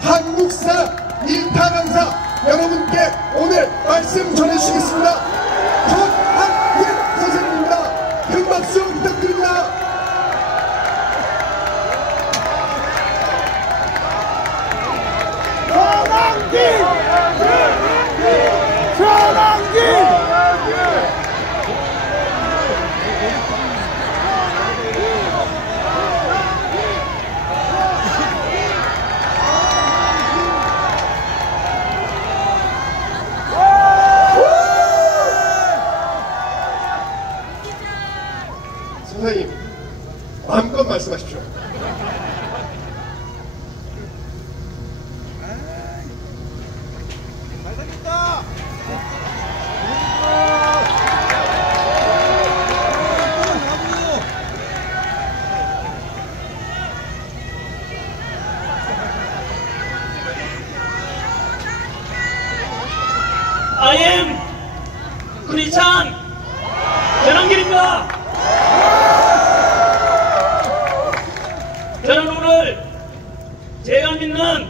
한국사 일타 강사 여러분께 오늘 말씀 전해주시겠습니다. 전학길 선생님입니다. 큰 박수 부탁드립니다. 전학길! 전학길! 선생님, 마음껏 말씀하십시오. I am 크리스찬 전한길입니다. 저는 오늘 제가 믿는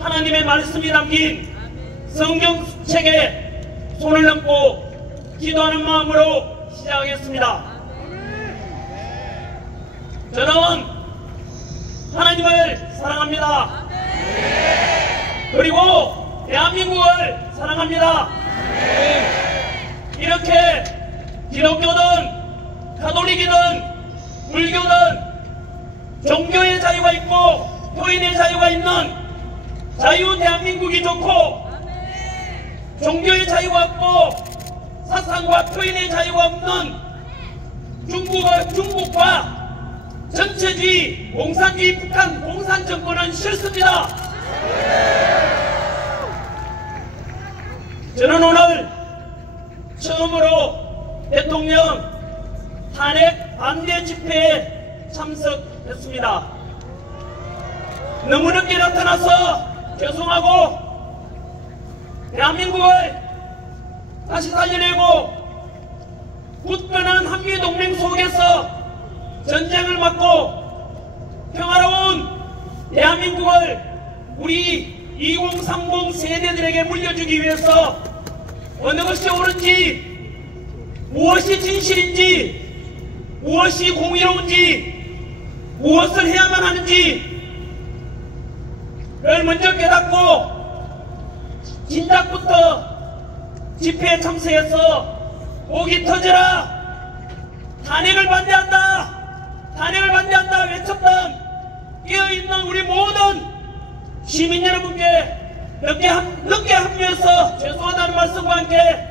하나님의 말씀이 담긴 성경책에 손을 얹고 기도하는 마음으로 시작하겠습니다. 저는 하나님을 사랑합니다. 그리고 대한민국을 사랑합니다. 이렇게 기독교든 가톨릭이든 불교든 종교의 자유가 있고 표현의 자유가 있는 자유 대한민국이 좋고, 종교의 자유가 없고 사상과 표현의 자유가 없는 중국과 전체주의 공산주의 북한 공산 정권은 싫습니다. 저는 오늘 처음으로 대통령 탄핵 반대 집회에 참석했습니다. 너무 늦게 나타나서 죄송하고, 대한민국을 다시 살려내고 굳건한 한미동맹 속에서 전쟁을 막고 평화로운 대한민국을 우리 2030 세대들에게 물려주기 위해서 어느 것이 옳은지, 무엇이 진실인지, 무엇이 공의로운지, 무엇을 해야만 하는지를 먼저 깨닫고 진작부터 집회에 참석해서 목이 터져라, 탄핵을 반대한다, 탄핵을 반대한다 외쳤던 깨어있는 우리 모든 시민 여러분께 늦게 합류해서 죄송하다는 말씀과 함께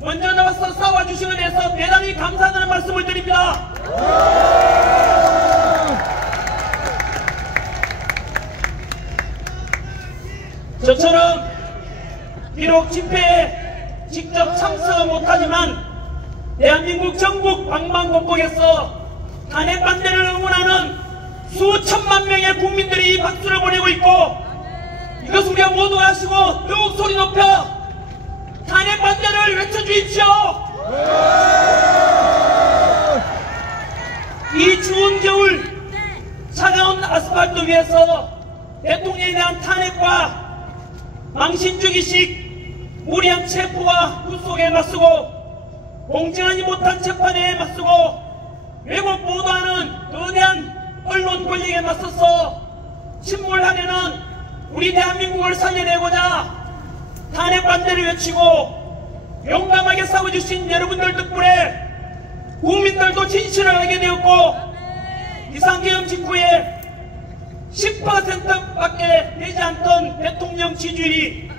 먼저 나와서 싸워주신 것에 대해서 대단히 감사하다는 말씀을 드립니다. 저처럼 비록 집회에 직접 참석 못하지만 대한민국 전국 방방곡곡에서 탄핵 반대를 응원하는 수천만 명의 국민들이 박수를 보내고 있고, 이것을 우리가 모두 아시고 더욱 소리 높여 탄핵 반대를 외쳐주십시오. 이 추운 겨울 차가운 아스팔트 위에서 대통령에 대한 탄핵과 망신주기식 무리한 체포와 구속에 맞서고, 공정하지 못한 재판에 맞서고, 왜곡 보도하는 거대한 언론 권력에 맞서서 침몰하려는 우리 대한민국을 살려내고자 탄핵 반대를 외치고 용감하게 싸워주신 여러분들 덕분에 국민들도 진실을 알게 되었고, 비상계엄 직후에 10%밖에 되지 않던 대통령 지지율이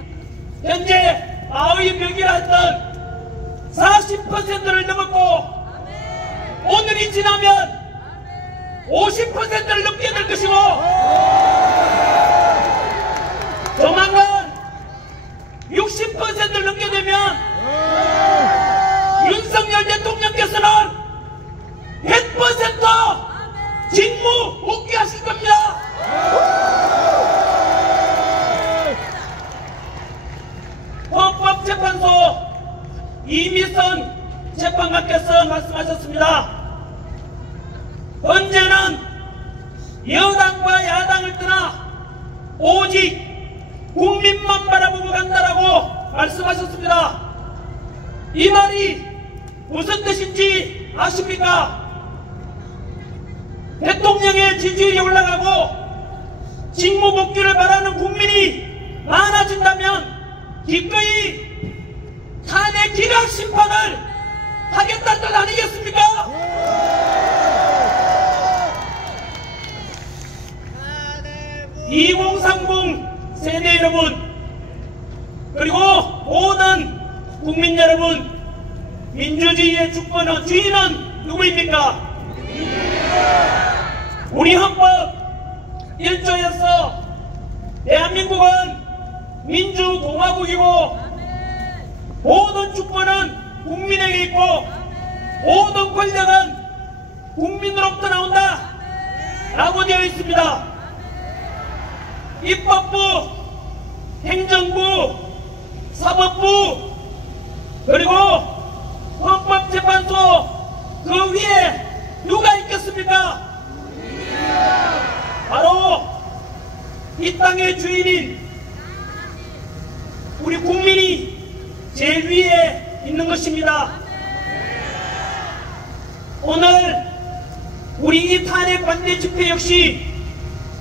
현재 마의 벽이라 했던 40%를 넘었고, 오늘이 지나면 50%를 넘게 될 것이고, 조만간 60%를 넘게 되면 윤석열 대통령께서는 100% 직무 복귀하실 겁니다. 헌법재판소 이미선 재판관께서 말씀하셨습니다. 언제는 여당과 야당을 떠나 오직 국민만 바라보고 간다라고 말씀하셨습니다. 이 말이 무슨 뜻인지 아십니까? 대통령의 지지율이 올라가고 직무 복귀를 바라는 국민이 많아진다면 기꺼이 탄핵 기각 심판을 하겠다는 뜻 아니겠습니까? 2030 세대 여러분, 그리고 모든 국민 여러분, 민주주의의 주인은 누구입니까? 우리 헌법 1조에서 대한민국은 민주공화국이고 모든 주권은 국민에게 있고 모든 권력은 국민으로부터 나온다 라고 되어 있습니다. 입법부, 행정부, 사법부, 그리고 헌법재판소, 그 위에 누가 있겠습니까? 바로 이 땅의 주인인 우리 국민이 제일 위에 있는 것입니다. 오늘 우리 이 탄핵 반대 집회 역시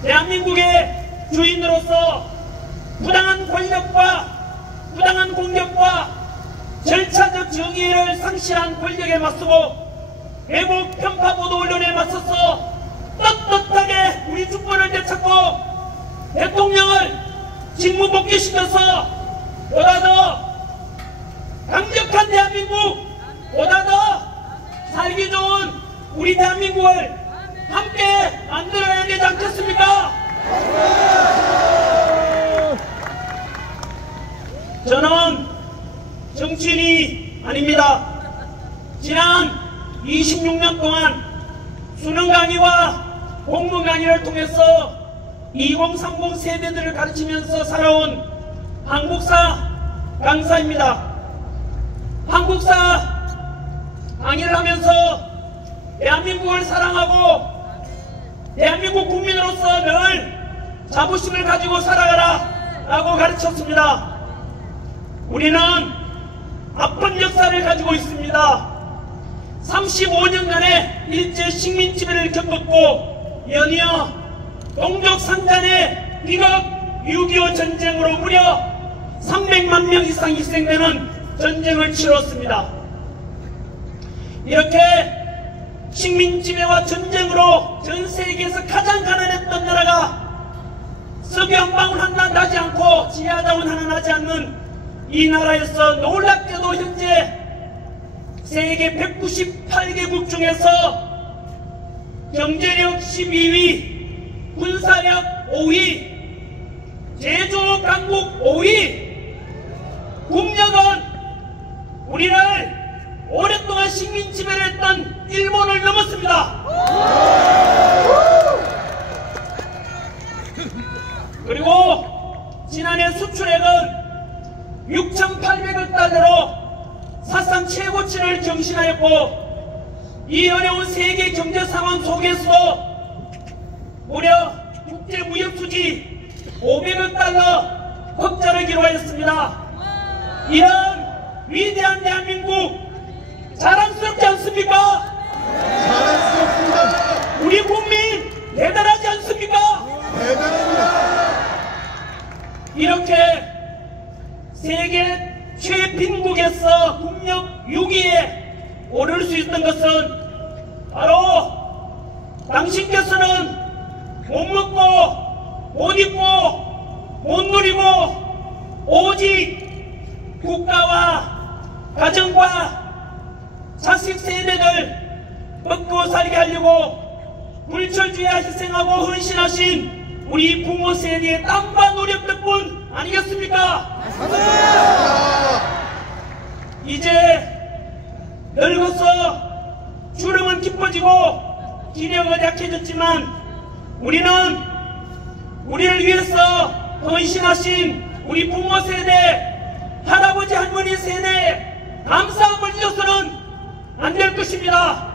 대한민국의 주인으로서 부당한 권력과 부당한 공격과 절차적 정의를 상실한 권력에 맞서고 외국 편파 보도 언론에 맞서서 떳떳하게 우리 주권을 되찾고 대통령을 직무 복귀시켜서 보다 더 강력한 대한민국, 보다 더 살기 좋은 우리 대한민국을 함께 만들어야 되지 않겠습니까? 저는 정치인이 아닙니다. 지난 26년 동안 수능 강의와 공문 강의를 통해서 2030 세대들을 가르치면서 살아온 한국사 강사입니다. 한국사 강의를 하면서 대한민국을 사랑하고 대한민국 국민으로서 늘 자부심을 가지고 살아가라 라고 가르쳤습니다. 우리는 아픈 역사를 가지고 있습니다. 35년간의 일제 식민지배를 겪었고 연이어 동족 상잔의 비극 6.25 전쟁으로 무려 300만 명 이상 희생되는 전쟁을 치렀습니다. 이렇게 식민지배와 전쟁으로 전 세계에서 가장 가난했던 나라가 석유 한 방울 하나 나지 않고 지하자원 하나 나지 않는 이 나라에서 놀랍게도 현재 세계 198개국 중에서 경제력 12위, 군사력 5위, 제조 강국 5위, 국력은 우리를 오랫동안 식민지배를 했던 일본을 넘었습니다. 그리고 지난해 수출액은 6,800억 달러로 사상 최고치를 경신하였고 이 어려운 세계 경제 상황 속에서도 무려 국제 무역 수지 500억 달러 흑자를 기록하였습니다. 이런 위대한 대한민국 자랑스럽지 않습니까? 자랑스럽습니다. 우리 국민 대단하지 않습니까? 대단합니다. 이렇게 세계 최빈국에서 국력 6위에 오를 수 있던 것은 바로 당신께서는 못 먹고 못 입고 못 누리고 오직 국가와 가정과 자식 세대를 먹고 살게 하려고 불철주야 희생하고 헌신하신 우리 부모 세대의 땀과 노력 덕분 아니겠습니까? 이제 늙어서 주름은 깊어지고 기력은 약해졌지만 우리는 우리를 위해서 헌신하신 우리 부모 세대, 할아버지 할머니 세대에 감사함을 잊어서는 안 될 것입니다.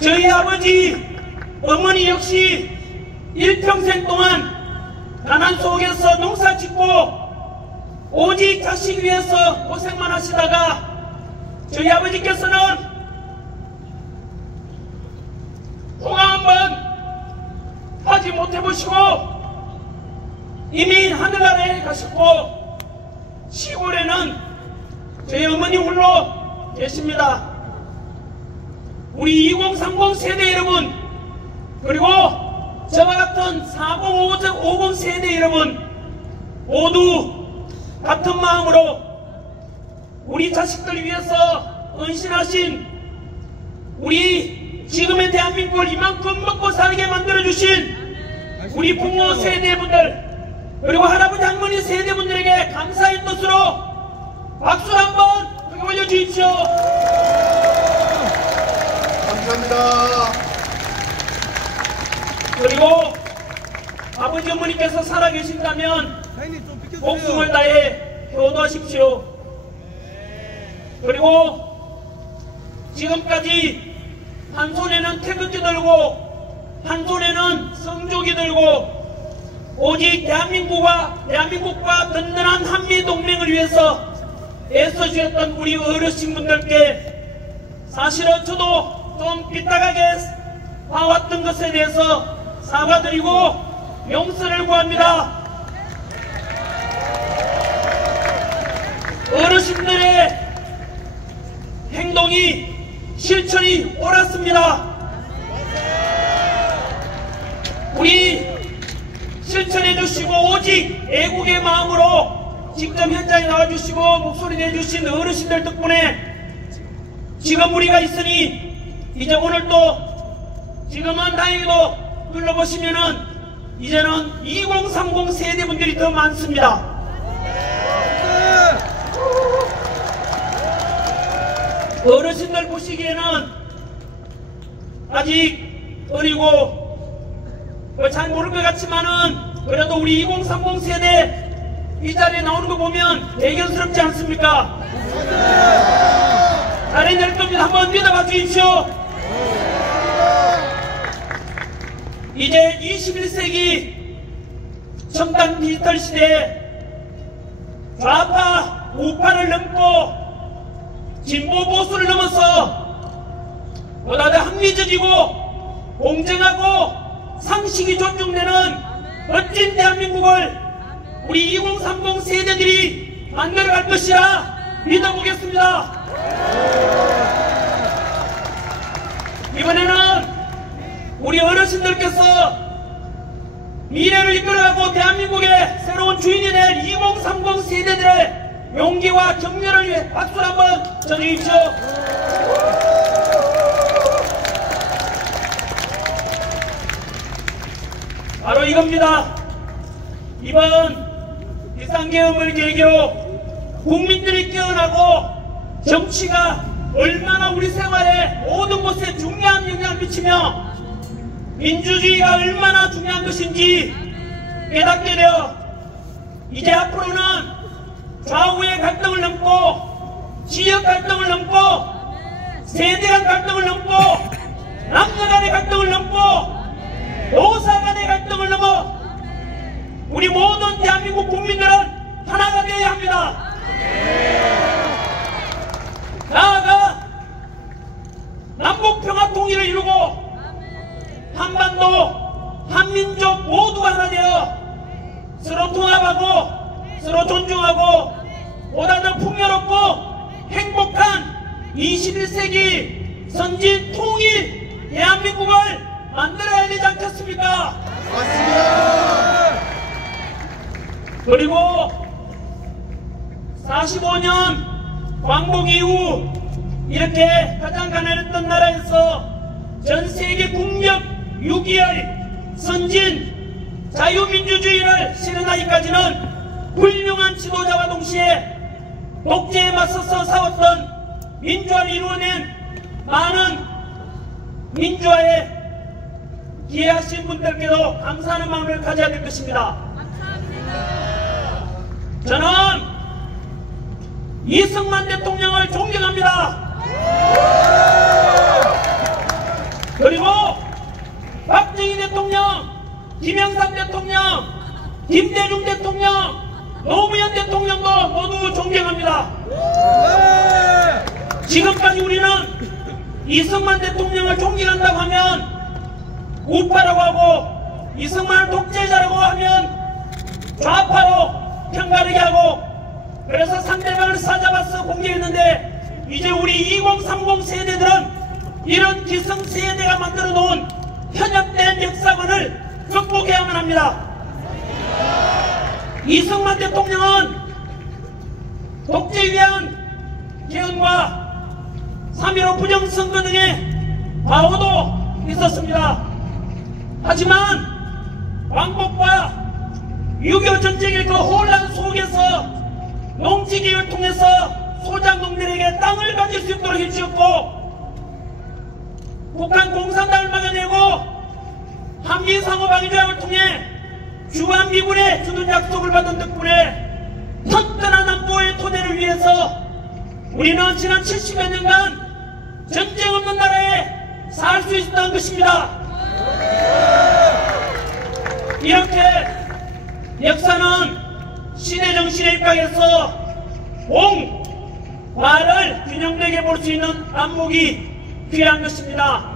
저희 아버지, 어머니 역시 일평생 동안 가난 속에서 농사 짓고 오직 자식 위해서 고생만 하시다가 저희 아버지께서는 호강 한번 하지 못해보시고 이미 하늘나라에 가셨고 시골에는 저희 어머니 홀로 계십니다. 우리 2030 세대 여러분, 그리고 저와 같은 4050 세대 여러분 모두 같은 마음으로 우리 자식들 위해서 헌신하신 우리 지금의 대한민국을 이만큼 먹고 살게 만들어주신 우리 부모 세대분들, 그리고 할아버지 할머니 세대분들에게 감사의 뜻으로 박수를 한번 크게 올려주십시오. 감사합니다. 그리고 아버지 어머니께서 살아계신다면 목숨을 다해 효도하십시오. 그리고 지금까지 한 손에는 태극기 들고 한 손에는 성조기 들고 오직 대한민국과 든든한 한미동맹을 위해서 애써주셨던 우리 어르신분들께 사실은 저도 좀 삐딱하게 봐왔던 것에 대해서 사과드리고 용서를 구합니다. 어르신들의 행동이 실천이 옳았습니다. 우리 실천해 주시고 오직 애국의 마음으로 직접 현장에 나와주시고 목소리 내주신 어르신들 덕분에 지금 우리가 있으니 이제 오늘도 지금은 다행히도 둘러보시면은 이제는 2030 세대분들이 더 많습니다. 어르신들 보시기에는 아직 어리고 잘 모를 것 같지만은 그래도 우리 2030 세대 이 자리에 나오는 거 보면 대견스럽지 않습니까? 잘해낼 겁니다. 한번 믿어봐 주십시오. 이제 21세기 첨단 디지털 시대에 좌파 우파를 넘고 진보 보수를 넘어서 보다 더 합리적이고 공정하고 상식이 존중되는 멋진 대한민국을 우리 2030 세대들이 만들어갈 것이라 믿어보겠습니다. 이번에는 우리 어르신들께서 미래를 이끌어가고 대한민국의 새로운 주인이 될 2030 세대들의 용기와 격려를 위해 박수를 한번 쳐주십시오. 바로 이겁니다. 이번 비상계엄을 계기로 국민들이 깨어나고 정치가 얼마나 우리 생활에 모든 곳에 중요한 영향을 미치며 민주주의가 얼마나 중요한 것인지 깨닫게 되어 이제 앞으로는 좌우의 갈등을 넘고 지역 갈등을 넘고 세대 간 갈등을 넘고 남녀 간의 갈등을 넘고 노사 간의 갈등을 넘어 우리 모든 대한민국 국민들은 하나가 되어야 합니다. 나아가 남북평화 통일을 이루고 한반도 한민족 모두가 하나 되어 서로 통합하고 서로 존중하고 보다 더 풍요롭고 행복한 21세기 선진 통일 대한민국을 만들어야 되지 않겠습니까? 맞습니다. 그리고 45년 광복 이후 이렇게 가장 가난했던 나라에서 전 세계 국력 6위의 선진 자유민주주의를 실현하기까지는 훌륭한 지도자와 동시에 독재에 맞서서 싸웠던 민주화를 이루어낸 많은 민주화에 기여하신 분들께도 감사하는 마음을 가져야 될 것입니다. 저는 이승만 대통령을 존경합니다. 그리고 박정희 대통령, 김영삼 대통령, 김대중 대통령, 노무현 대통령도 모두 존경합니다. 지금까지 우리는 이승만 대통령을 존경한다고 하면 우파라고 하고, 이승만을 독재자라고 하면 좌파로 편가르게 하고, 그래서 상대방을 사자바서 공개했는데, 이제 우리 2030 세대들은 이런 기성세대가 만들어 놓은 편협된 역사관을 극복해야만 합니다. 이승만 대통령은 독재에 위한 개헌과 3.15 부정선거 등의 과오도 있었습니다. 하지만 왕복과 6.25 전쟁의 그 혼란 속에서 농지기를 통해서 소작농민에게 땅을 가질 수 있도록 해주었고, 북한 공산당을 막아내고 한미상호방위조약을 통해 주한미군에 주둔 약속을 받은 덕분에 튼튼한 안보의 토대를 위해서 우리는 지난 70여 년간 전쟁 없는 나라에 살 수 있었던 것입니다. 이렇게 역사는 시대 정신에 입각해서 공과를 균형되게 볼 수 있는 안목이 필요한 것입니다.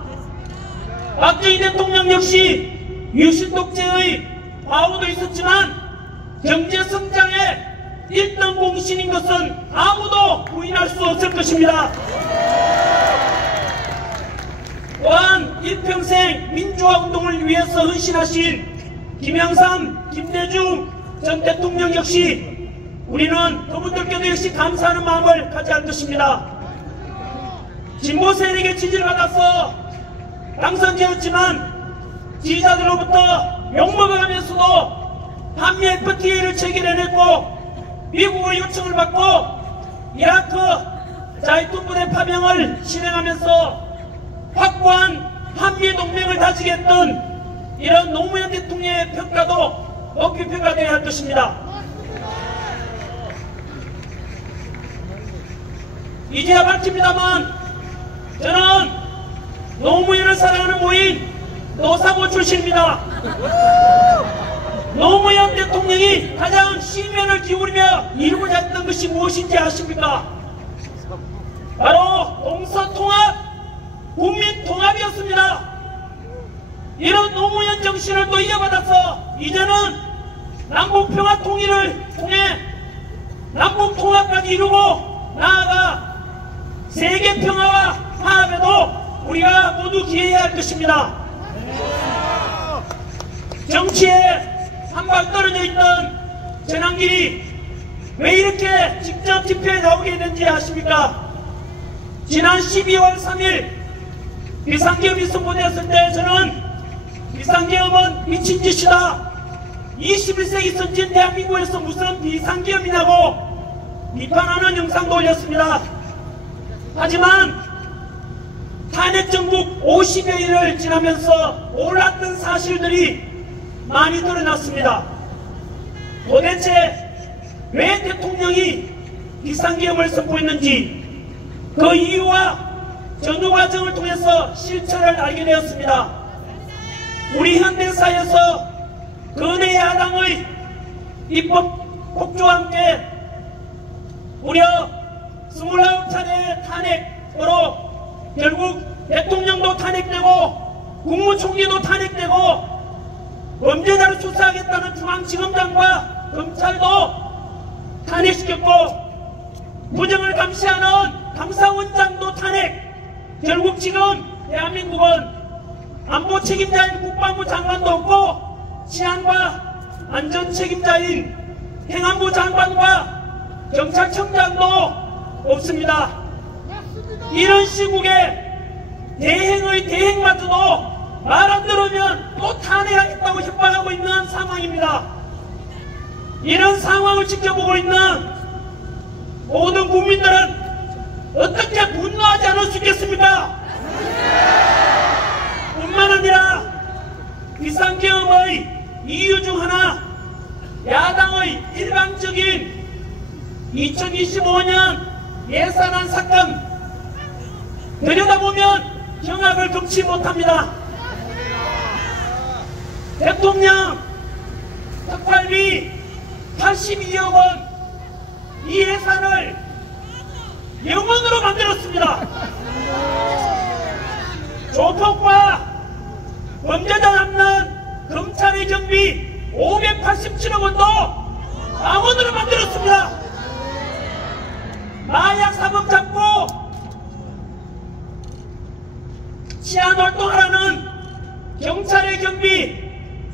박정희 대통령 역시 유신독재의 과오도 있었지만 경제성장의 1등 공신인 것은 아무도 부인할 수 없을 것입니다. 또한 일평생 민주화운동을 위해서 헌신하신 김영삼, 김대중 전 대통령 역시 우리는 그분들께도 역시 감사하는 마음을 가져야 할 것입니다. 진보 세력의 지지를 받아서 당선되었지만 지지자들로부터 욕먹어가면서도 한미 FTA를 체결해냈고 미국의 요청을 받고 이라크 자이툰 파병을 진행하면서 확고한 한미 동맹을 다지겠던 이런 노무현 대통령의 평가도 높이 평가되어야 할 것입니다. 이제야 밝힙니다만 저는 노무현을 사랑하는 모임 노사모 출신입니다. 노무현 대통령이 가장 심연을 기울이며 이루고자 했던 것이 무엇인지 아십니까? 바로 동서통합, 국민통합이었습니다. 이런 노무현 정신을 또 이어받아서 이제는 남북평화 통일을 통해 남북통합까지 이루고 나아가 세계평화와 화합에도 우리가 모두 기여해야 할 것입니다. 정치에 한 발 떨어져 있던 전환길이 왜 이렇게 직접 집회에 나오게 되는지 아십니까? 지난 12월 3일 비상계엄이 선포되었을 때 저는 비상계엄은 미친 짓이다, 21세기 선진 대한민국에서 무슨 비상계엄이냐고 비판하는 영상도 올렸습니다. 하지만 탄핵 정국 50여일을 지나면서 몰랐던 사실들이 많이 드러났습니다. 도대체 왜 대통령이 비상계엄을 선포했는지 그 이유와 전후 과정을 통해서 실체를 알게 되었습니다. 우리 현대사에서 근해 야당의 입법 폭주와 함께 무려 29차례의 탄핵으로 결국 대통령도 탄핵되고 국무총리도 탄핵되고 범죄자를 수사하겠다는 중앙지검장과 검찰도 탄핵시켰고 부정을 감시하는 감사원장도 탄핵. 결국 지금 대한민국은 안보 책임자인 국방부 장관도 없고 치안과 안전 책임자인 행안부 장관과 경찰청장도 없습니다. 이런 시국에 대행의 대행마저도 말 안 들으면 또 탄핵하겠다고 협박하고 있는 상황입니다. 이런 상황을 지켜보고 있는 모든 국민들은 어떻게 분노하지 않을 수 있겠습니까? 뿐만 아니라 비상계엄의 이유 중 하나, 야당의 일방적인 2025년 예산안 삭감, 들여다보면 경악을 금치 못합니다. 대통령 특활비 82억 원 이 예산을 영원으로 만들었습니다. 조폭과 범죄자 잡는 검찰의 경비 587억 원도 망원으로 만들었습니다. 마약 사범 잡고 치안 활동하라는 경찰의 경비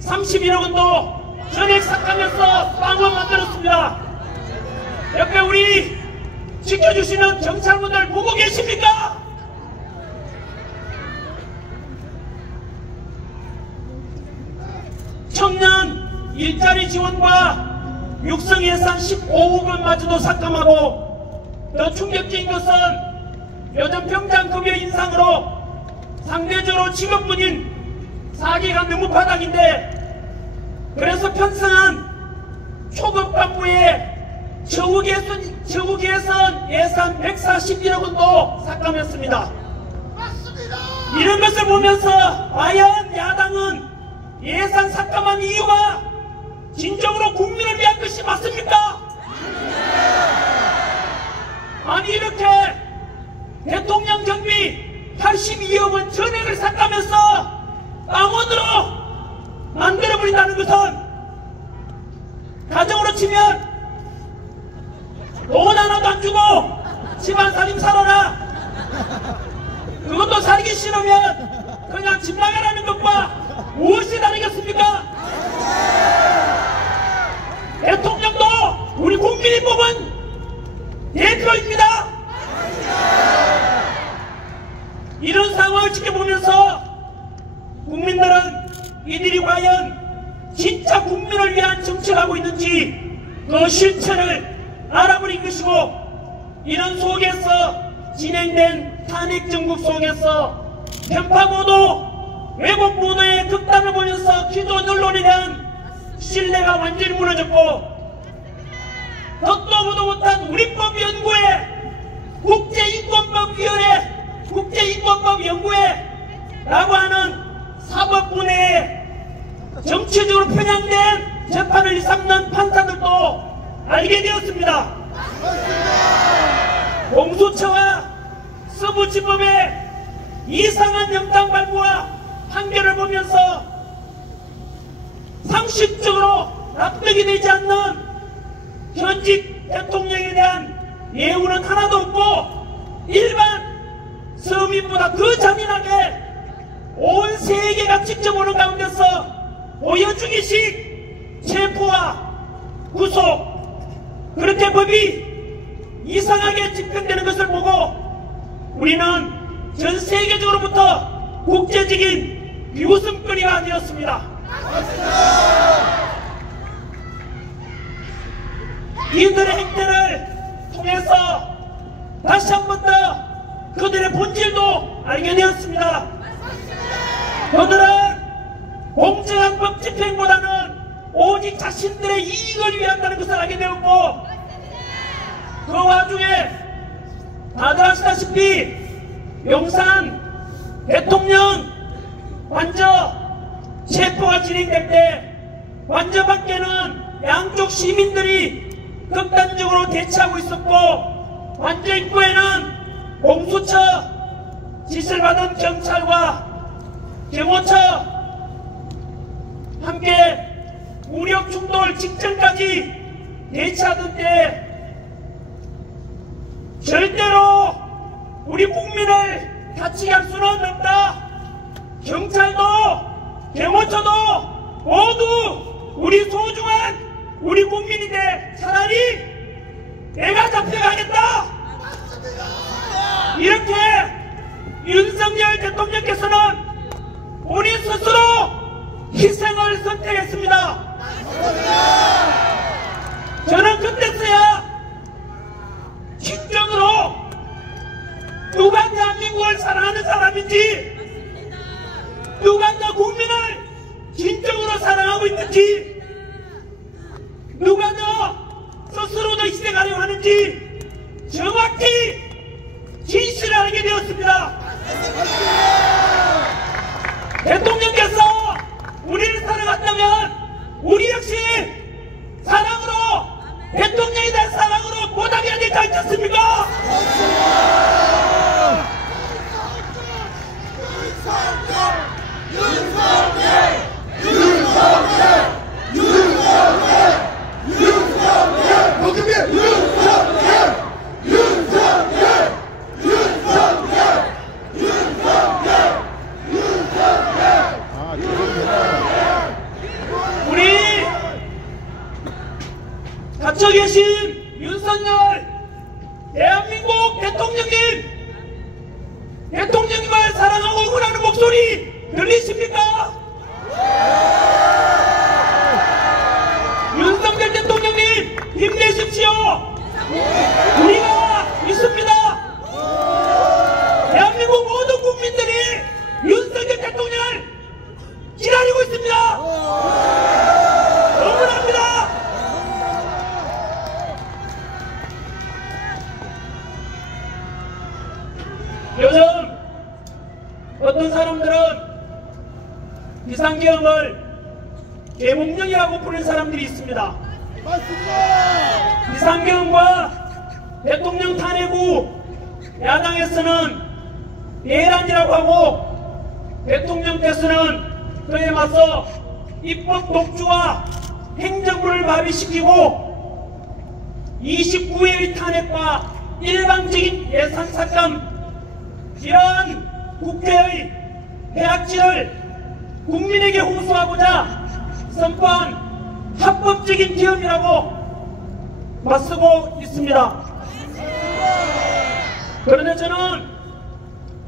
31억 원도 전액 삭감해서 망원 만들었습니다. 옆에 우리 지켜주시는 경찰분들 보고 계십니까? 청년 일자리 지원과 육성 예산 15억 원마저도 삭감하고 더 충격적인 것은 요즘 병장급여 인상으로 상대적으로 직업군인 사기가 너무 바닥인데 그래서 편성한 초급 간부의 처우 개선 예산 141억 원도 삭감했습니다. 이런 것을 보면서 과연 야당은 예산 삭감한 이유가 진정으로 국민을 위한 것이 맞습니까? 아니 이렇게 대통령 경비 82억 원 전액을 삭감해서 망원으로 만들어버린다는 것은 가정으로 치면 돈 하나도 안 주고 집안 살림 살아라. 그것도 살기 싫으면 그냥 집 나가라는 것과 무엇이 다르겠습니까? 대통령도 우리 국민이 뽑은 대표입니다. 이런 상황을 지켜보면서 국민들은 이들이 과연 진짜 국민을 위한 정치를 하고 있는지 그 실체를 알아버린 것이고 이런 속에서 진행된 탄핵정국 속에서 편파보도 왜곡보도의 극단을 보면서 기존 언론에 대한 신뢰가 완전히 무너졌고 듣도 보도 못한 우리법연구회 국제인권법연구회라고 하는 사법부내에 정치적으로 편향된 재판을 일삼는 판사들도 알게 되었습니다. 공수처와 서부지법의 이상한 영장 발부와 판결을 보면서 상식적으로 납득이 되지 않는 현직 대통령에 대한 예우는 하나도 없고 일반 서민보다 더 잔인하게 온 세계가 지켜보는 가운데서 보여주기식 체포와 구속 그렇게 법이 이상하게 집행되는 것을 보고 우리는 전 세계적으로부터 국제적인 비웃음거리가 되었습니다. 이들의 행태를 통해서 다시 한 번 더 그들의 본질도 알게 되었습니다. 그들은 공정한 법 집행보다는 오직 자신들의 이익을 위한다는 것을 알게 되었고 그 와중에 다들 아시다시피 용산 대통령 관저 체포가 진행될 때 관저 밖에는 양쪽 시민들이 극단적으로 대치하고 있었고 관저 입구에는 공수처 지시를 받은 경찰과 경호처 함께 무력 충돌 직전까지 대치하던 때 절대로 우리 국민을 다치게 할 수는 없다. 경찰도 경호처도 모두 우리 소중한 우리 국민인데 차라리 내가 잡혀가겠다. 이렇게 윤석열 대통령께서는 본인 스스로 희생을 선택했습니다. 저는 그때서야 진정으로 누가 대한민국을 사랑하는 사람인지 누가 저 국민을 진정으로 사랑하고 있는지 대통령에 대한 사랑으로 보답해야 되지 않지 않습니까? 우리 갇혀 계신 윤석열 대한민국 대통령님을 사랑하고 응원하는 목소리 들리십니까? 윤석열 대통령님 힘내십시오. 우리가 있습니다. 대한민국 모든 국민들이 윤석열 대통령을 기다리고 있습니다. 응원합니다. 요즘 어떤 사람들은 비상계엄을 계몽령이라고 부르는 사람들이 있습니다. 맞습니다. 비상계엄과 대통령 탄핵 후 야당에서는 내란이라고 하고 대통령께서는 그에 맞서 입법 독주와 행정부를 마비시키고 29회의 탄핵과 일방적인 예산 삭감, 이러한 국회의 해악질을 국민에게 호소하고자 선포한 합법적인 기업이라고 맞서고 있습니다. 그런데 저는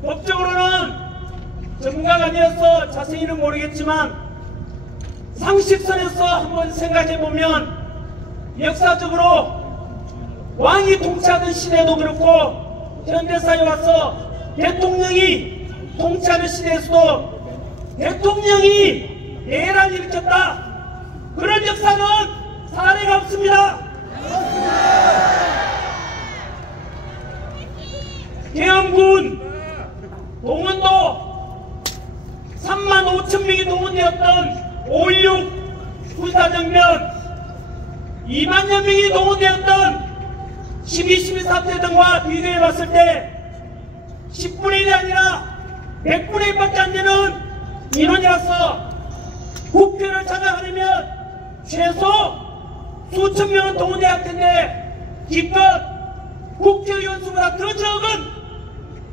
법적으로는 전문가가 아니어서 자세히는 모르겠지만 상식선에서 한번 생각해보면 역사적으로 왕이 통치하던 시대도 그렇고 현대사에 와서 대통령이 통치하는 시대에서도 대통령이 내란을 일으켰다, 그런 역사는 사례가 없습니다. 계엄군 동원도 35,000명이 동원되었던 5.16 군사정변, 2만여 명이 동원되었던 12.12 사태 등과 비교해봤을 때 10분의 1이 아니라 100분의 1밖에 안 되는 인원이라서 국회를 찾아가려면 최소 수천 명은 동원돼야 할 텐데 기껏 국회의원 수보다 더 적은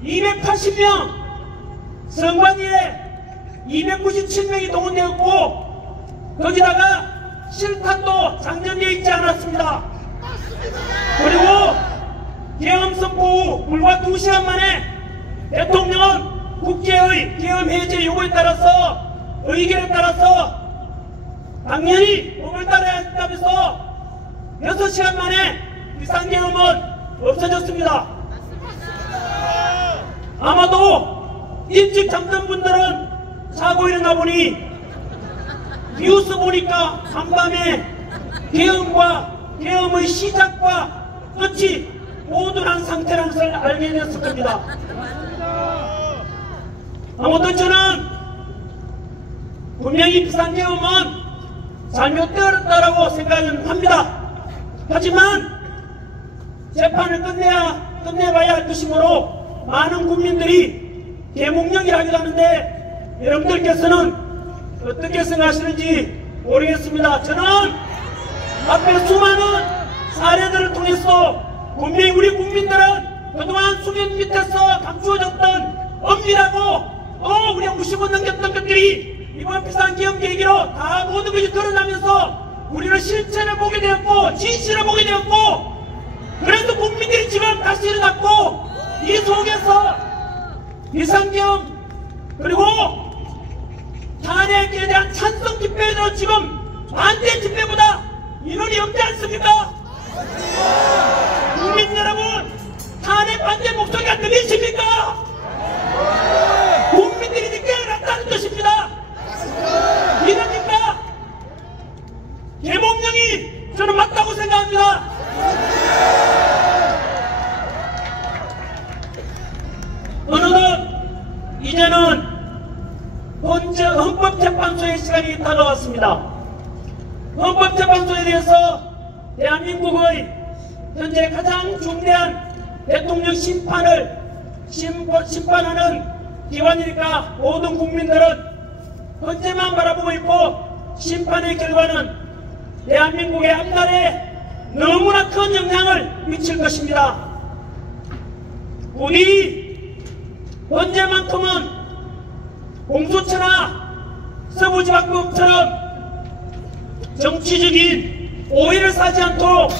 280명, 선관위에 297명이 동원되었고 거기다가 실탄도 장전되어 있지 않았습니다. 그리고 계엄 선포 후 불과 2시간 만에 대통령은 국회의 계엄 해제 요구에 따라서 의견에 따라서 당연히 법을 따라야 한다면서 6시간 만에 비상계엄은 없어졌습니다. 아마도 일찍 잠든 분들은 자고 일어나 보니 뉴스 보니까 한밤에 계엄의 시작과 끝이 모두 난 상태라는 것을 알게 됐을 겁니다. 아무튼 저는 분명히 비상계엄은 잘못되었다라고 생각은 합니다. 하지만 재판을 끝내봐야 할 것이므로 많은 국민들이 계몽령이라기도 하는데 여러분들께서는 어떻게 생각하시는지 모르겠습니다. 저는 앞에 수많은 사례들을 통해서 분명히 우리 국민들은 그동안 수면 밑에서 감추어졌던 엄밀하고 우리가 무시고 넘겼던 것들이 이번 비상계엄 계기로 다 모든 것이 드러나면서 우리는 실체를 보게 되었고 진실을 보게 되었고, 그래서 국민들이 지금 다시 일어났고 이 속에서 비상계엄 그리고 탄핵에 대한 찬성 집회에도 지금 반대 집회보다 인원이 없지 않습니까? 국민 여러분, 탄핵 반대 목소리가 들리십니까? 국민들이 이제 깨어났다는 것입니다. 이러니까 계몽령이 저는 맞다고 생각합니다. 어느덧 이제는 헌법재판소의 시간이 다가왔습니다. 헌법재판소에 대해서 대한민국의 현재 가장 중대한 대통령 심판하는 기관이니까 모든 국민들은 헌재만 바라보고 있고 심판의 결과는 대한민국의 앞날에 너무나 큰 영향을 미칠 것입니다. 우리 헌재만큼은 공수처나 서부지방법처럼 정치적인 오해를 사지 않도록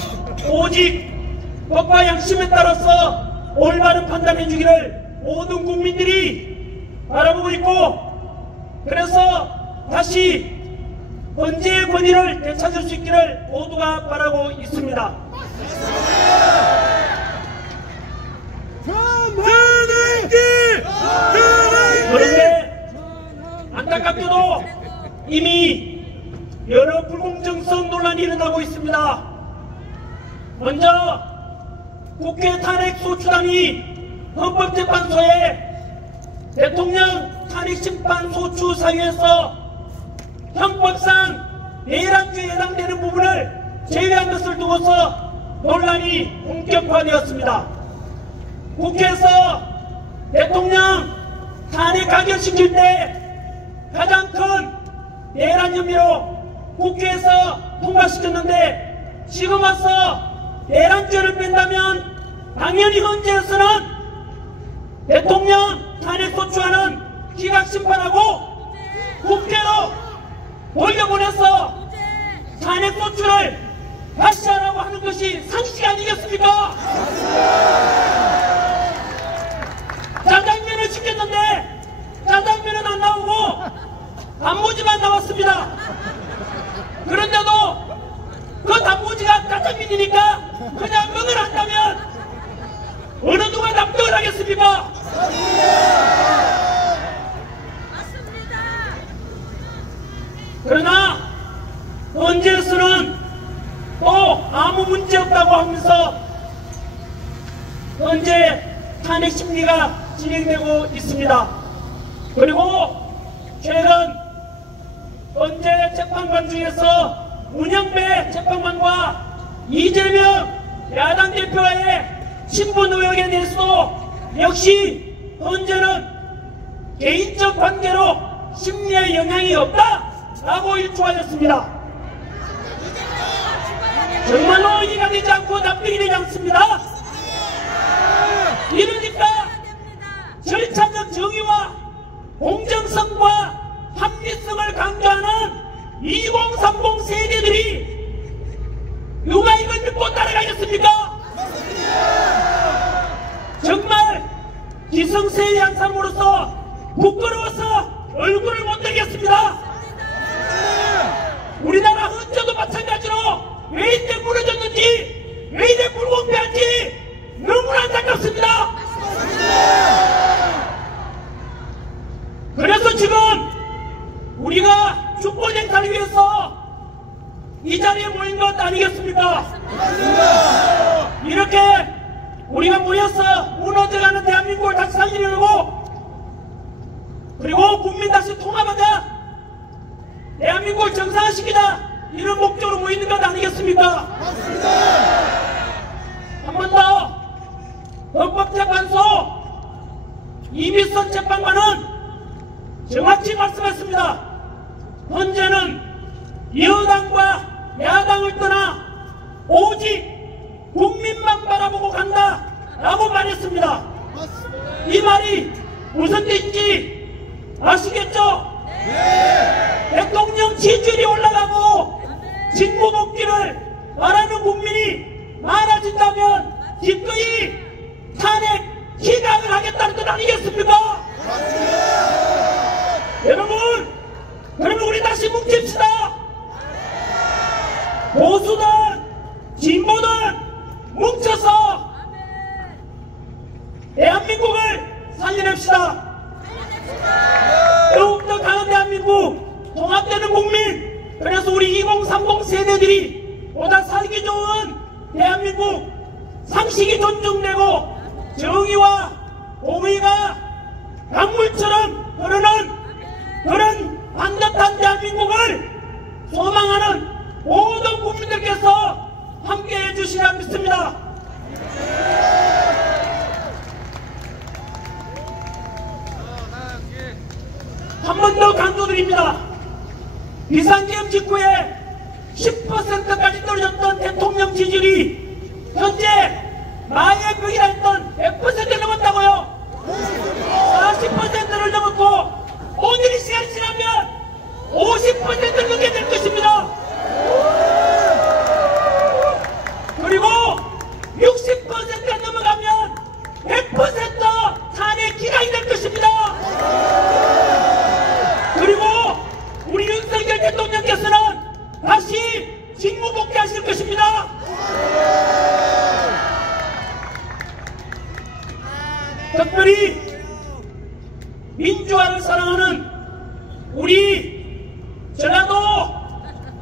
오직 법과 양심에 따라서 올바른 판단해 주기를 모든 국민들이 바라보고 있고, 그래서 다시 헌재의 권위를 되찾을 수 있기를 모두가 바라고 있습니다. 그런데 안타깝게도 이미 여러 불공정성 논란이 일어나고 있습니다. 먼저 국회 탄핵소추단이 헌법재판소에 대통령 탄핵심판소추 사유에서 형법상 내란죄에 해당되는 부분을 제외한 것을 두고서 논란이 본격화되었습니다. 국회에서 대통령 탄핵 가결시킬 때 가장 큰 내란 혐의로 국회에서 통과시켰는데, 지금 와서 내란죄를 뺀다면 당연히 헌재에서는 대통령 탄핵소추안은 기각심판하고 국회로 돌려보내서 탄핵소추를 다시 하라고 하는 것이 상식 아니겠습니까? 짜장면을 시켰는데 짜장면은 안 나오고 단무지만 나왔습니다. 그런데도 그 단무지가 짜장면이니까 그냥 먹으란다면 어느 누가 납득을 하겠습니까? 그러나 헌재에서는 또 아무 문제 없다고 하면서 현재 탄핵 심리가 진행되고 있습니다. 그리고 최근 헌재 재판관 중에서 문영배 재판관과 이재명 야당 대표와의 친분 의혹에 대해서도 역시 헌재는 개인적 관계로 심리에 영향이 없다라고 일축하였습니다. 정말로 이해가 되지 않고 납득이 되지 않습니다. 이러니까 절차적 정의와 공정성과 합리성을 강조하는 2030 세대들이 누가 이걸 믿고 따라가겠습니까? 정말 기성세의 양상으로서 부끄러워서 얼굴을 못 들겠습니다. 우리나라 헌재도 마찬가지로 왜 이때 무너졌는지, 왜 이래 불공평한지 너무나 안타깝습니다. 그래서 지금 우리가 주권 행사를 위해서 이 자리에 모인 것 아니겠습니까? 이렇게 우리가 모여서 무너져가는 대한민국을 다시 살리려고, 그리고 국민 다시 통합하자, 대한민국을 정상화시키자, 이런 목적으로 모이는 것 아니겠습니까? 한 번 더 헌법재판소 이미선 재판관은 정확히 말씀했습니다. 헌재는 여당과 야당을 떠나 오직 국민만 바라보고 간다 라고 말했습니다. 이 말이 무슨 뜻인지 아시겠죠? 대통령 지지율이 올라가고 직무 복귀를 바라는 국민이 많아진다면 기꺼이 탄핵 기각을 하겠다는 뜻 아니겠습니까? 여러분, 그러면 우리 다시 뭉칩시다. 보수든 진보든 뭉쳐서 대한민국을 살려냅시다. 더욱더 강한 대한민국, 통합되는 국민, 그래서 우리 2030 세대들이 보다 살기 좋은 대한민국, 상식이 존중되고 정의와 공의가 강물처럼 흐르는 그런 반듯한 대한민국을 소망하는 모든 국민들께서 한 주시리라 믿습니다. 한 번 더 강조드립니다. 비상계엄 직후에 10%까지 떨어졌던 대통령 지지율이 현재 마의 벽이라 했던 100%를 넘었다고요. 40%를 넘었고 오늘 이 시간이 지나면 50%를 넘게 될 것입니다. 그리고 60%가 넘어가면 100% 탄핵 기간이 될 것입니다. 그리고 우리 윤석열 대통령께서는 다시 직무 복귀하실 것입니다. 특별히 민주화를 사랑하는 우리 전라도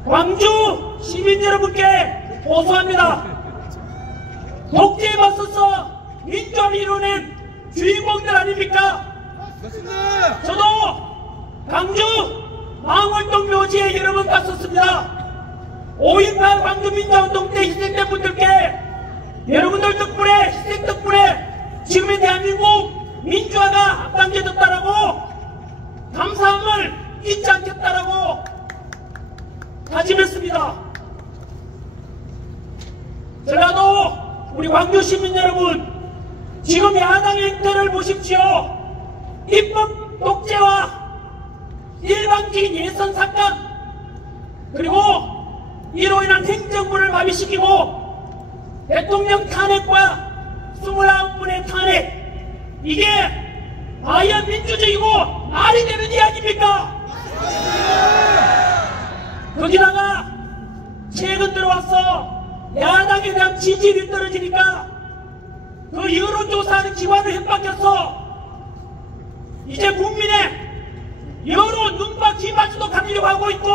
광주 시민 여러분께 호소합니다. 독재에 맞서서 민주화를 이뤄낸 주인공들 아닙니까? 저도 광주 망월동 묘지에 여러 번 갔었습니다. 5.18 광주 민주화운동 때 희생된 분들께 여러분들 덕분에 희생 덕분에 지금의 대한민국 민주화가 앞당겨졌다라고 감사함을 잊지 않겠다라고 다짐했습니다. 전라도 우리 광주 시민 여러분, 지금 야당의 행태를 보십시오. 입법 독재와 일방적인 예선 삭감, 그리고 이로 인한 행정부를 마비시키고 대통령 탄핵과 29분의 탄핵, 이게 과연 민주적이고 말이 되는 이야기입니까? 거기다가 최근 들어와서 야당에 대한 지지율이 떨어지니까 그 여론조사하는 기관을 협박해서 이제 국민의 여론 눈과 귀마저도 가리려고 하고 있고,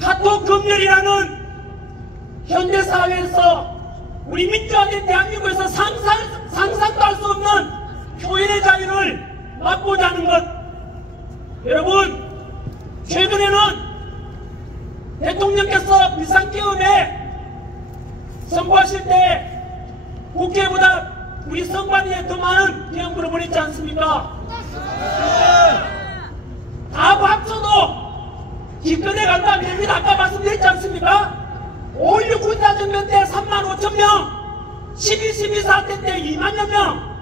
카톡 검열이라는 현대사회에서 우리 민주화된 대한민국에서 상상도 할 수 없는 표현의 자유를 맛보자 하는 것. 여러분, 최근에는 대통령께서 비상계엄에 선포하실 때 국회보다 우리 선관위에 더 많은 비용부를 보냈지 않습니까? 다 합쳐도 기껏해 간다 안 됩니다. 아까 말씀드렸지 않습니까? 5.16 군사전면 때 35,000명, 12.12 사태 때 2만여 명,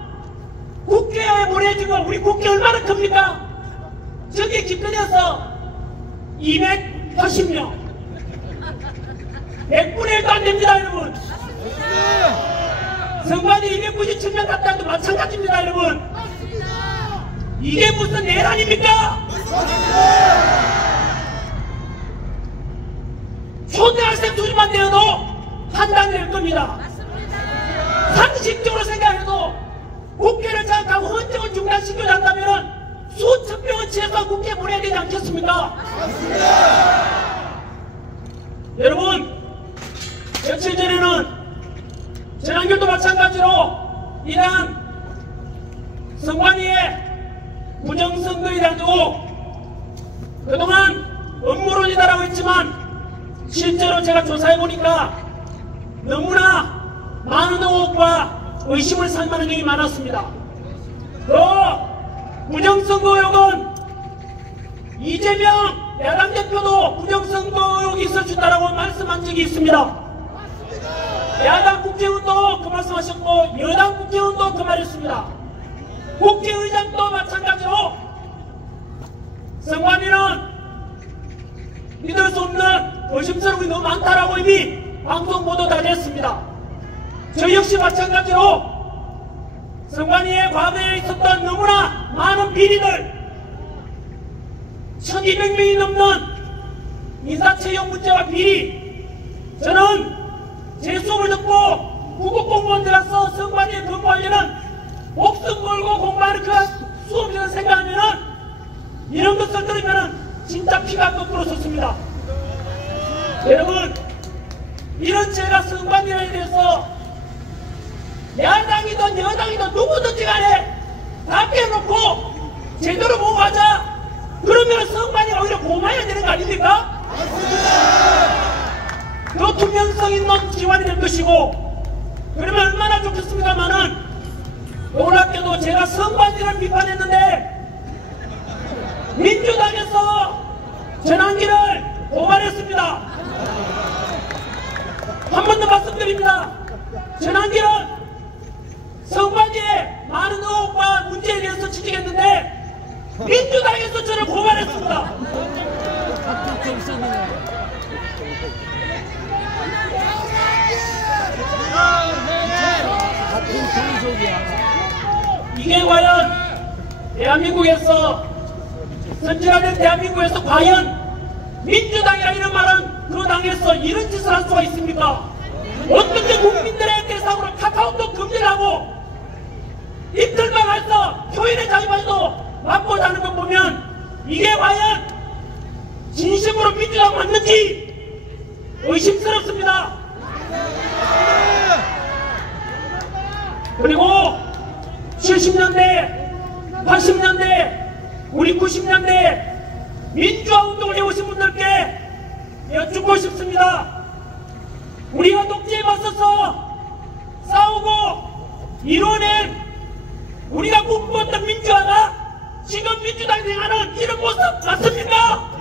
국회에 보내준 거 우리 국회 얼마나 큽니까? 저게 기껏해서 280명, 100분의 1도 안 됩니다, 여러분. 선관위 297명 갔다 해도 마찬가지입니다, 여러분. 이게 무슨 일 아닙니까? 초등학생 수준만 되어도 판단이 될 겁니다. 상식적으로 생각해도 국회를 장악하고 헌정을 중단시켜야 한다면 수천 명은 최소한 국회에 보내야 되지 않겠습니까? 여러분, 며칠 전에는 전한결도 마찬가지로 이러한 선관위의 부정선거에 대한 의혹, 그동안 음모론이다라고 했지만 실제로 제가 조사해보니까 너무나 많은 의혹과 의심을 살 만한 적이 많았습니다. 그 부정선거 의혹은 이재명 야당 대표도 부정선거 의혹이 있어준다라고 말씀한 적이 있습니다. 야당 국회의원도 그 말씀하셨고 여당 국회의원도 그 말했습니다. 국회의장도 마찬가지로 선관위는 믿을 수 없는 의심스러운 게 너무 많다라고 이미 방송 보도 다 됐습니다. 저 역시 마찬가지로 선관위의 과거에 있었던 너무나 많은 비리들, 1200명이 넘는 인사채용 문제와 비리, 저는 제 수업을 듣고 구급 공무원들로서 선관위에 근무하려는 목숨 걸고 공부하는 그 수업을 생각하면은 이런 것을 들으면은 진짜 피가 거꾸로 솟습니다. 여러분, 이런 제가 선관위에 대해서 야당이든 여당이든 누구든지 간에 다 빼놓고 제대로 보고하자. 그러면 선관위가 오히려 고마워야 되는 거 아닙니까? 그 또 투명성 있는 기관이 될 것이고, 그러면 얼마나 좋겠습니까마는, 놀랍게도 제가 선관위를 비판했는데 민주당에서 전환기를 고발했습니다. 한 번 더 말씀드립니다. 전환기는 선관위에 많은 의혹과 문제에 대해서 지적했는데 민주당에서 저를 고발했습니다. 이게 과연 대한민국에서 선진화된 대한민국에서 과연 민주당이라 이런 말은 그 당에서 이런 짓을 할 수가 있습니까? 어떻게 국민들의 대상으로 카카오톡 금지를 하고 이틀만 해서 표현의 자유만도 막고자 하는 것 보면 이게 과연 진심으로 민주당 맞는지 의심스럽습니다. 그리고 70년대, 80년대, 우리 90년대 민주화 운동을 해오신 분들께 여쭙고 싶습니다. 우리가 독재에 맞서서 싸우고 이뤄낸 우리가 꿈꾸었던 민주화가 지금 민주당이 행하는 이런 모습 맞습니까?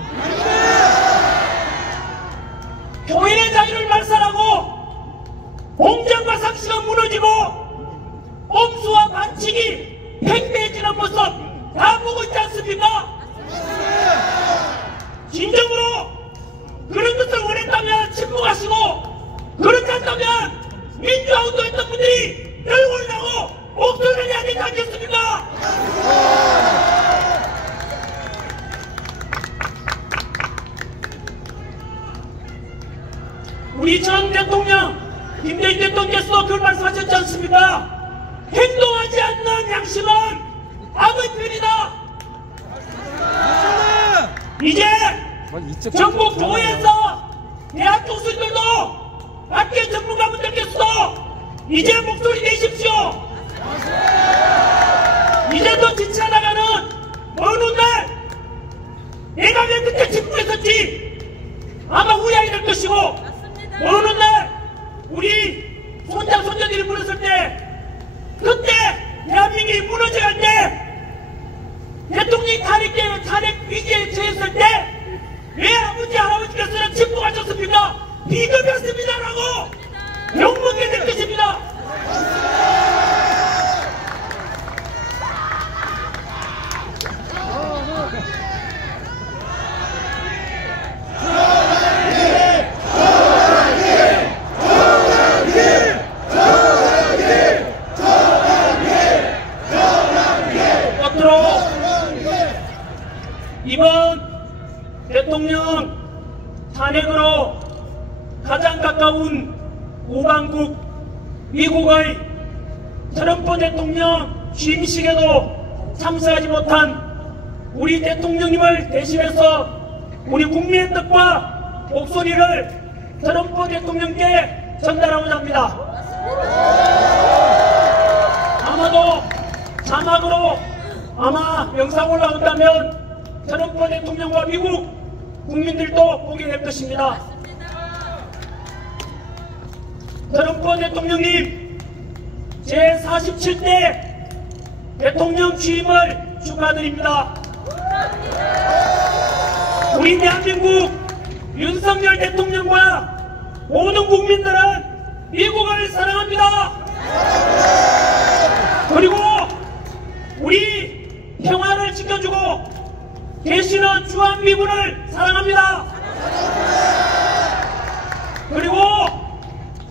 표현의 자유를 말살하고 공정과 상식은 무너지고 엄수와 반칙이 팽배해지는 모습 다 보고 있지 않습니까? 진정으로 그런 것을 원했다면 침묵하시고 그렇지 않다면 민주화 운동했던 분들이 열고 올라고 목소리를 해야 되지 않겠습니까? 우리 전 대통령 김대중 대통령께서 그걸 말씀하셨지 않습니까? 행동하지 않는 양심은 악의 편이다. 이제 전국 교회에서 대학 교수들도 학계 전문가분들께서도 이제 목소리 내십시오. 이제 더 지쳐나가는 어느 날 내가 왜 그때 침묵했었지 아마 후회하게 될 것이고 어느 날 우리 손자 손녀들이 물었을 때 그때 대한민국이 무너져갈 때 대통령이 탄핵 위기에 처했을 때 왜 아버지 할아버지께서는 침묵하셨습니까? 비겁했습니다라고 욕먹게 될 것입니다. 이번 대통령 탄핵으로 가장 가까운 우방국 미국의 트럼프 대통령 취임식에도 참석하지 못한 우리 대통령님을 대신해서 우리 국민의 뜻과 목소리를 트럼프 대통령께 전달하고자 합니다. 아마도 자막으로 아마 영상 올라온다면 트럼프 대통령과 미국 국민들도 보게 될 것입니다. 트럼프 대통령님 제47대 대통령 취임을 축하드립니다. 우리 대한민국 윤석열 대통령과 모든 국민들은 미국을 사랑합니다. 그리고 우리 평화를 지켜주고 계시는 주한미군을 사랑합니다. 그리고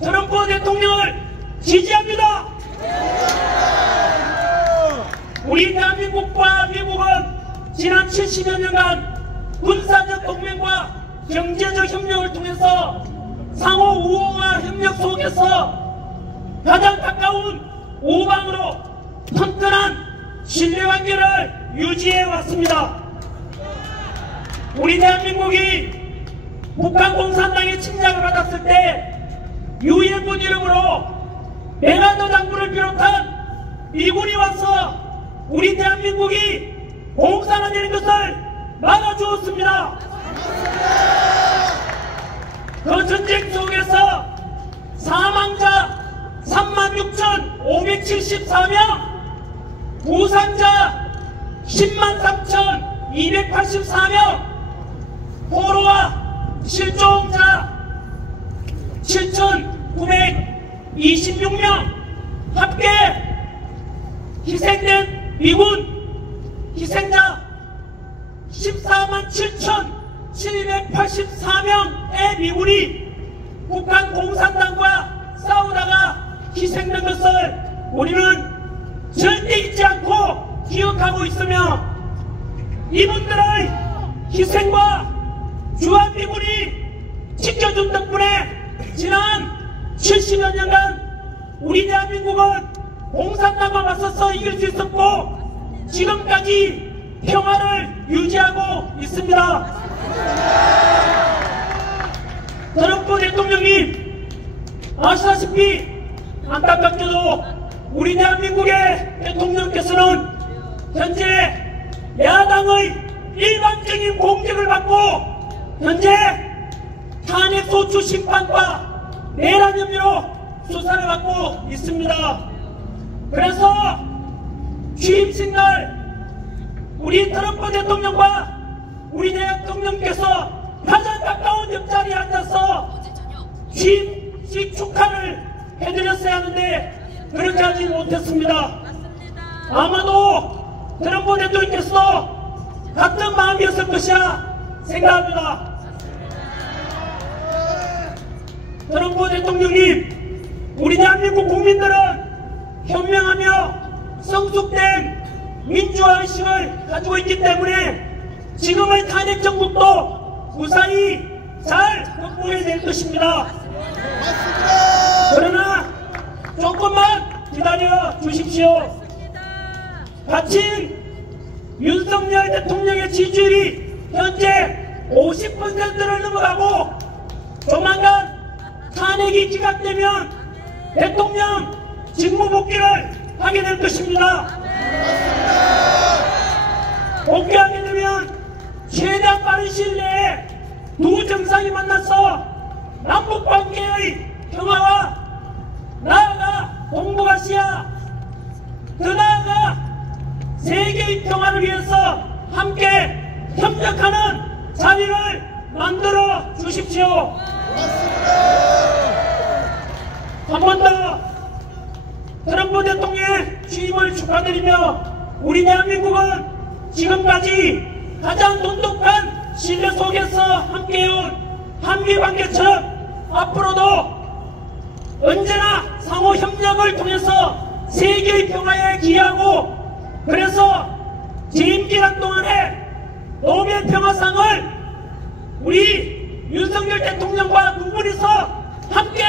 트럼프 대통령을 지지합니다. 우리 대한민국과 미국은 지난 70여 년간 군사적 동맹과 경제적 협력을 통해서 상호 우호와 협력 속에서 가장 가까운 우방으로 튼튼한 신뢰관계를 유지해 왔습니다. 우리 대한민국이 북한 공산당의 침략을 받았을 때 유엔군 이름으로 메가더 장군을 비롯한 미군이 와서 우리 대한민국이 공산화되는 것을 막아주었습니다. 그 전쟁 속에서 974명, 부상자 103,284명, 포로와 실종자 7,926명, 합계 희생된 미군 희생자 147,784명의 미군이 북한 공산당과 싸우다가 희생된 것을 우리는 절대 잊지 않고 기억하고 있으며, 이분들의 희생과 주한미군이 지켜준 덕분에 지난 70여 년간 우리 대한민국은 공산당과 맞서서 이길 수 있었고 지금까지 평화를 유지하고 있습니다. 트럼프 대통령님, 아시다시피 안타깝게도 우리 대한민국의 대통령께서는 현재 야당의 일반적인 공격을 받고 현재 탄핵소추 심판과 내란 혐의로 수사를 받고 있습니다. 그래서 취임식날 우리 트럼프 대통령과 우리 대통령께서 가장 가까운 옆자리에 앉아서 취임식 축하를 해드렸어야 하는데 그렇게 하지 못했습니다. 아마도 트럼프 대통령께서도 같은 마음이었을 것이라 생각합니다. 트럼프 대통령님, 우리 대한민국 국민들은 현명하며 성숙된 민주화의식을 가지고 있기 때문에 지금의 탄핵 정국도 무사히 잘 극복해낼 것입니다. 그러나 조금만 기다려 주십시오. 갇힌 윤석열 대통령의 지지율이 현재 50%를 넘어가고 조만간 탄핵이 기각되면 대통령 직무복귀를 하게 될 것입니다. 복귀하게 되면 최대한 빠른 시일 내에 두 정상이 만나서 남북관계의 평화와 나아가 동북아시아, 더 나아가 세계의 평화를 위해서 함께 협력하는 자리를 만들어 주십시오. 한 번 더 트럼프 대통령의 취임을 축하드리며, 우리 대한민국은 지금까지 가장 돈독한 신뢰 속에서 함께해온 한미관계처럼 앞으로도 언제나 상호 협력을 통해서 세계의 평화에 기여하고, 그래서 재임 기간 동안에 노벨 평화상을 우리 윤석열 대통령과 두 분이서 함께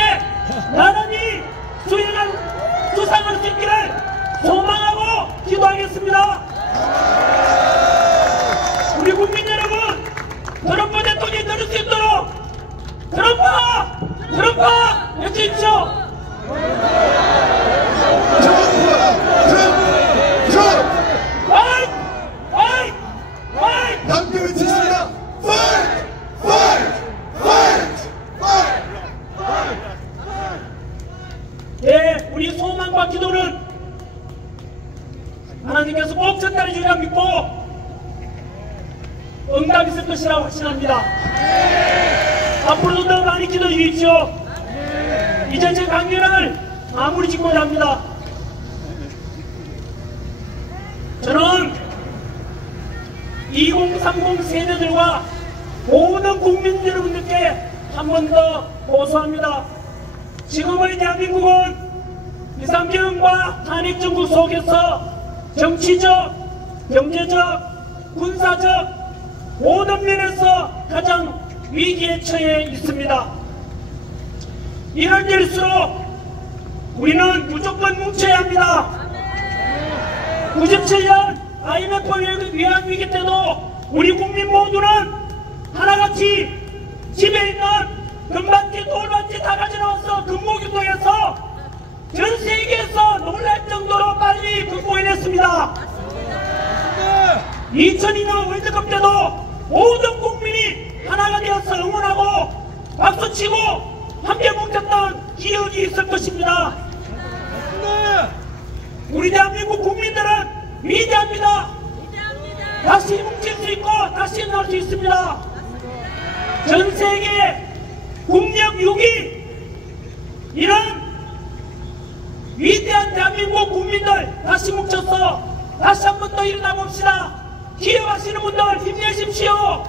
나란히 수상할 수 있기를 소망하고 기도하겠습니다. 우리 국민 여러분, 트럼프 대통령이 들을 수 있도록 트럼프! 트럼프! 외치십시오. 함께 외치십니다. Fight! Fight! Fight! Fight! 예, 우리 소망과 기도는 하나님께서 꼭 전달해 주리라 믿고 응답이 있을 것이라고 확신합니다. 앞으로도 더 많이 기도해 주십시오. 이제 제 강연을 마무리 짓고자 합니다. 저는 2030 세대들과 모든 국민 여러분들께 한 번 더 호소합니다. 지금의 대한민국은 비상경과 탄핵정국 속에서 정치적, 경제적, 군사적 모든 면에서 가장 위기에 처해 있습니다. 이럴 때일수록 우리는 무조건 뭉쳐야 합니다. 97년 IMF 위기 때도 우리 국민 모두는 하나같이 집에 있는 금반지, 돌반지 다 가져나와서 금모교통해서 전 세계에서 놀랄 정도로 빨리 극복해냈습니다. 2002년 월드컵 때도 모든 국민이 하나가 되어서 응원하고 박수치고 함께 뭉쳤던 기억이 있을 것입니다. 우리 대한민국 국민들은 위대합니다. 다시 뭉칠 수 있고 다시 나올 수 있습니다. 전 세계 국력 6위 이런 위대한 대한민국 국민들 다시 뭉쳐서 다시 한 번 더 일어나 봅시다. 기여하시는 분들 힘내십시오.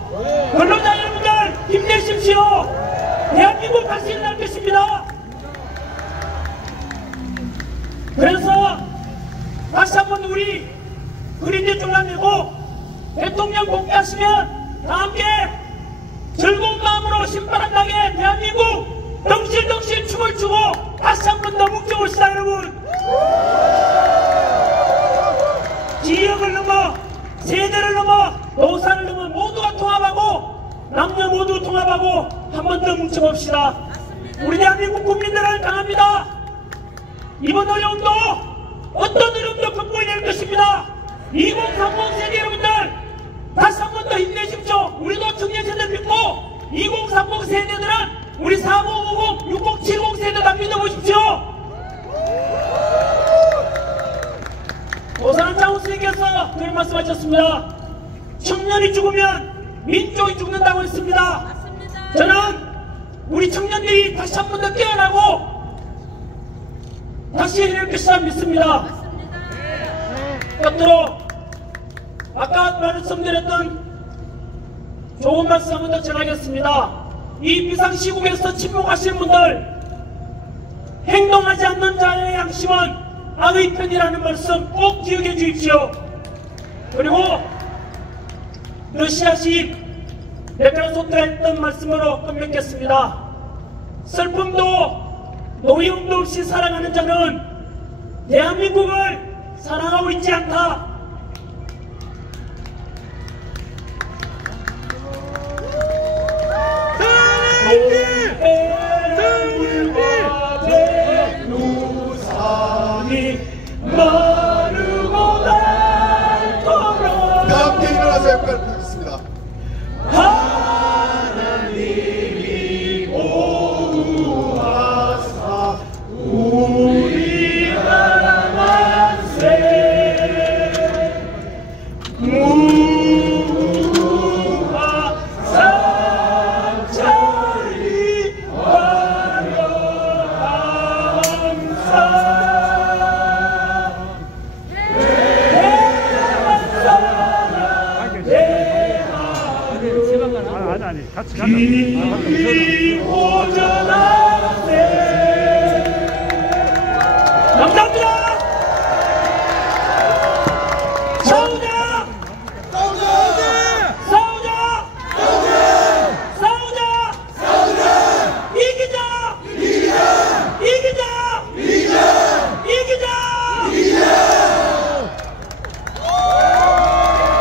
근로자 여러분들 힘내십시오. 대한민국 다시 일어날 것입니다. 그래서 다시 한 번 우리 그린데 졸라내고 대통령 복귀하시면 다 함께 즐거운 마음으로 신바람나게 대한민국 덩실덩실 춤을 추고 다시 한 번 더 뭉쳐봅시다 여러분. 지역을 넘어 세대를 넘어 노사를 넘어 모두가 통합하고 남녀 모두 통합하고 한 번 더 뭉쳐봅시다. 우리 대한민국 국민들은 강합니다. 이번 어려움도 어떤 어려움도 극복해낼 것입니다. 2030 세대 여러분들 다시 한 번 더 힘내십시오. 우리도 청년세대 믿고 2030 세대들은 우리 4550, 6070 세대 다 믿어보십시오. 오산한 장우스님께서 그런 말씀하셨습니다. 청년이 죽으면 민족이 죽는다고 했습니다. 저는 우리 청년들이 다시 한 번 더 깨어나고 다시 해낼 것이라 믿습니다. 끝으로 아까 말씀드렸던 좋은 말씀 한 번 더 전하겠습니다. 이 비상시국에서 침묵하시는 분들 행동하지 않는 자의 양심은 악의 편이라는 말씀 꼭 기억해 주십시오. 그리고 러시아식 네페라소트가 했던 말씀으로 끝맺겠습니다. 슬픔도 노여움도 없이 사랑하는 자는 대한민국을 사랑하고 있지 않다. 노해물과 백두산이 마르고 닳도록 다 함께 일어나서 역할을 부르겠습니다. 하나님이 보호하사 우리 나라 만세 무궁화 삼천리 화려함사 아니 같이 길이 오전하세. 감사합니다. 싸우자! 싸우자! 싸우자! 싸우자! 싸우자! 이기자! 이기자! 이기자! 이기자! 이기자! 이기자!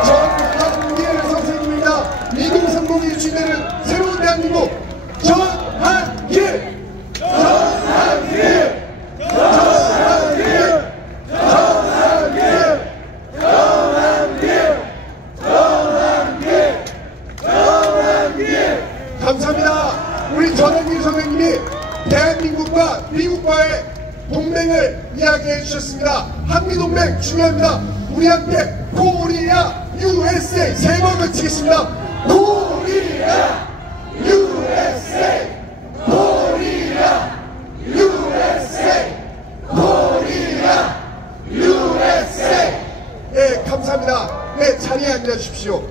전한길 선생님입니다. 2030이 주제는 새로운 대한민국 전한길! 전한길! 전한길! 전한길! 전한길! 전한길! 전한길! 감사합니다. 우리 전한길 선생님이 대한민국과 미국과의 동맹을 이야기해 주셨습니다. 한미동맹 중요합니다. 우리 함께 코리아 USA 세 번 외치겠습니다. 코리아 USA 코리아 USA 코리아 USA 네 감사합니다. 네 자리에 앉아 주십시오.